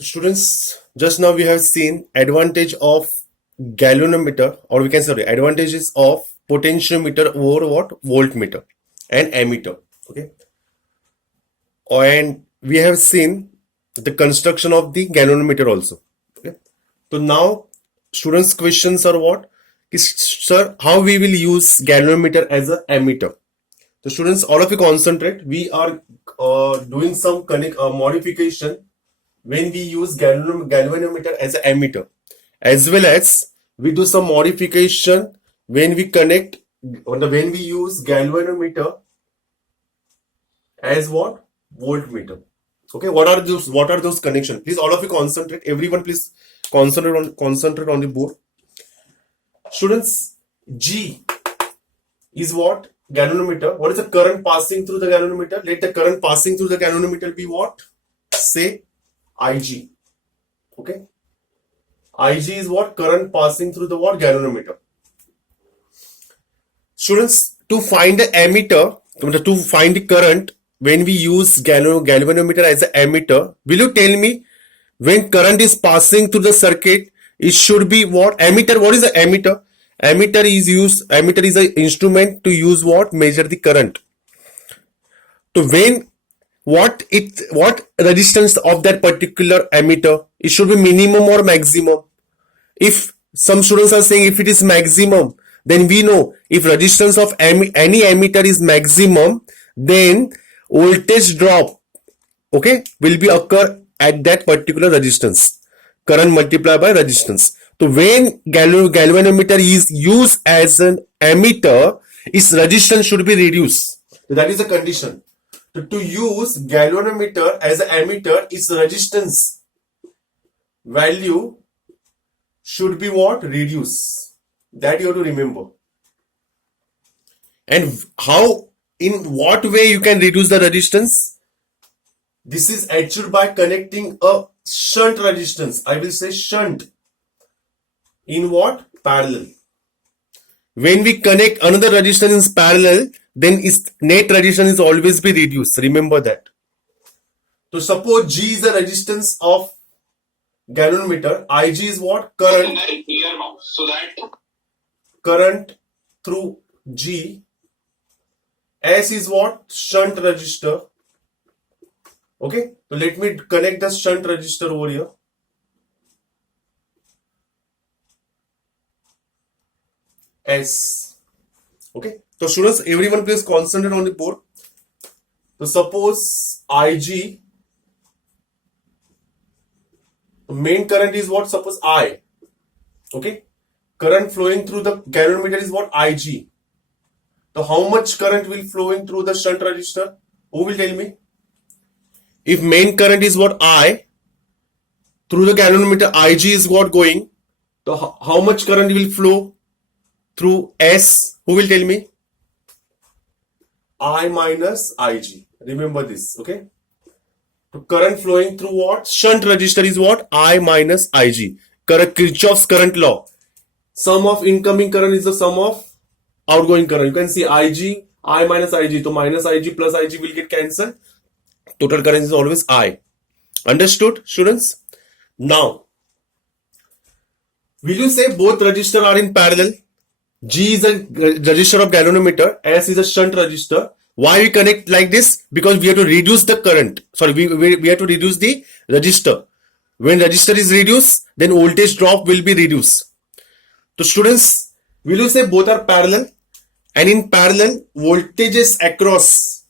Students, just now we have seen advantage of galvanometer, or we can say advantages of potentiometer over what voltmeter and ammeter. Okay, and we have seen the construction of the galvanometer also. Okay, so now students' questions are what? Sir, how we will use galvanometer as a ammeter? So students, all of you concentrate. We are doing some modification when we use galvanometer as an ammeter, as well as we do some modification when we when we use galvanometer as what? Voltmeter. Okay, what are those connections? Please, all of you concentrate. Everyone, please concentrate on the board. Students, G is what? Galvanometer. What is the current passing through the galvanometer? Let the current passing through the galvanometer be what? Say Ig. Okay. Ig is what? Current passing through the what? Galvanometer. Students, to find the ammeter, to find the current when we use galvanometer as an ammeter, will you tell me when current is passing through the circuit, it should be what? Ammeter. What is the ammeter? Ammeter is an instrument to use what? Measure the current. So when what resistance of that particular ammeter, it should be minimum or maximum. If some students are saying if it is maximum, then we know if resistance of any ammeter is maximum, then voltage drop, okay, will be occur at that particular resistance. Current multiplied by resistance. So when galvanometer is used as an ammeter, its resistance should be reduced. So that is the condition. So to use galvanometer as an ammeter, its resistance value should be what? Reduced. That you have to remember. And how, in what way you can reduce the resistance? This is achieved by connecting a shunt resistance. I will say shunt. In what? Parallel. When we connect another resistance in parallel, then its net resistance is always be reduced. Remember that. So suppose G is the resistance of galvanometer. Ig is what? Current. Current through G. S is what? Shunt resistor. Okay. So let me connect the shunt resistor over here. S. Okay. So students, everyone please concentrate on the board. So suppose Ig, main current is what? Suppose I. Okay. Current flowing through the galvanometer is what? Ig. So how much current will flowing through the shunt resistor? Who will tell me? If main current is what? I, through the galvanometer Ig is what going? So how much current will flow through S? Who will tell me? I minus Ig. Remember this, okay? So current flowing through what? Shunt resistor is what? I minus Ig. Kirchhoff's current law. Sum of incoming current is the sum of outgoing current. You can see Ig, I minus Ig. So minus Ig plus Ig will get cancelled. Total current is always I. Understood, students? Now, will you say both resistors are in parallel? G is a resistor of galvanometer, S is a shunt resistor. Why we connect like this? Because we have to reduce the current. Sorry, we have to reduce the resistor. When resistor is reduced, then voltage drop will be reduced. So students, will you say both are parallel? And in parallel, voltages across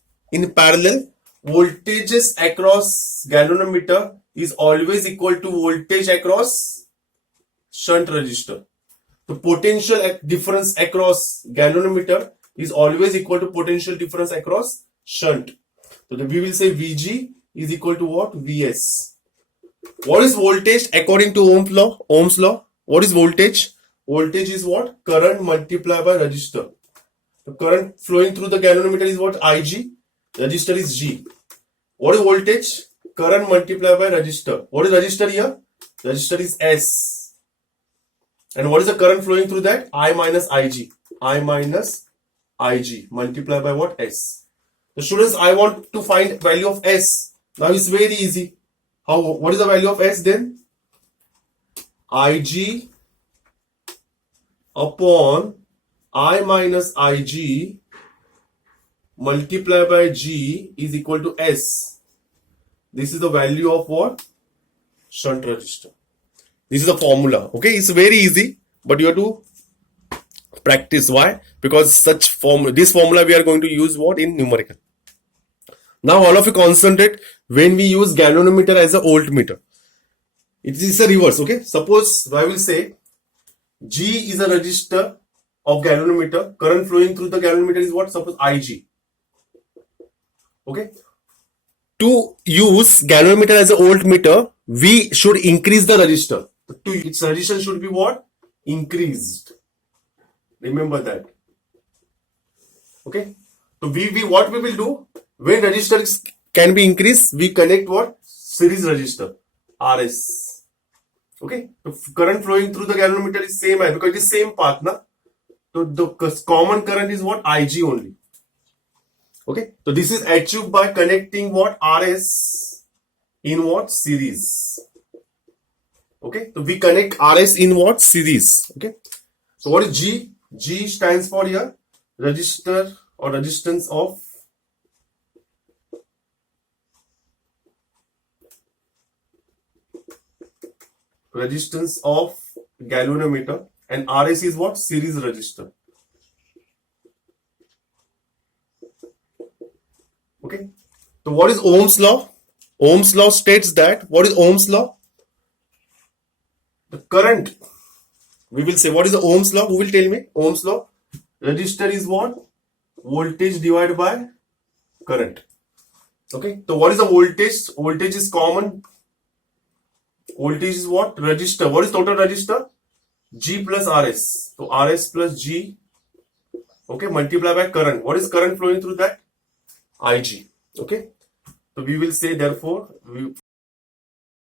galvanometer is always equal to voltage across shunt resistor. The potential difference across galvanometer is always equal to potential difference across shunt. So we will say Vg is equal to what? Vs. What is voltage according to Ohm's law? What is voltage? Voltage is what? Current multiplied by resistor. The current flowing through the galvanometer is what? Ig. Resistor is G. What is voltage? Current multiplied by resistor. What is resistor here? Resistor is S. And what is the current flowing through that? I minus Ig. I minus Ig multiplied by what? S. The students, I want to find value of S. Now it's very easy. What is the value of S then? Ig upon I minus Ig multiplied by G is equal to S. This is the value of what? Shunt resistor. This is the formula. Okay, it's very easy, but you have to practice. Why? Because this formula we are going to use what in numerical. Now all of you concentrate when we use galvanometer as a voltmeter. It is a reverse. Okay, suppose I will say G is a resistor of galvanometer. Current flowing through the galvanometer is what? Suppose Ig. Okay. To use galvanometer as a voltmeter, we should increase the resistor. Its resistance should be what? Increased. Remember that. Okay. So what we will do when resistors can be increased, we connect what? Series resistor, RS. Okay. The current flowing through the galvanometer is same as because it is same path, na. So the common current is what? Ig only. Okay. So this is achieved by connecting what? RS in what? Series. Okay. So we connect RS in what? Series. Okay. So what is G? G stands for here resistor or resistance of galvanometer, and RS is what? Series resistor. Okay. So what is Ohm's law? Ohm's law states that, what is Ohm's law? The current, we will say, what is the Ohm's law? Who will tell me? Ohm's law. Resistor is what? Voltage divided by current. Okay. So what is the voltage? Voltage is common. Voltage is what? Resistor. What is total resistor? G plus RS. So RS plus G. Okay. Multiply by current. What is current flowing through that? Ig. Okay. So we will say therefore,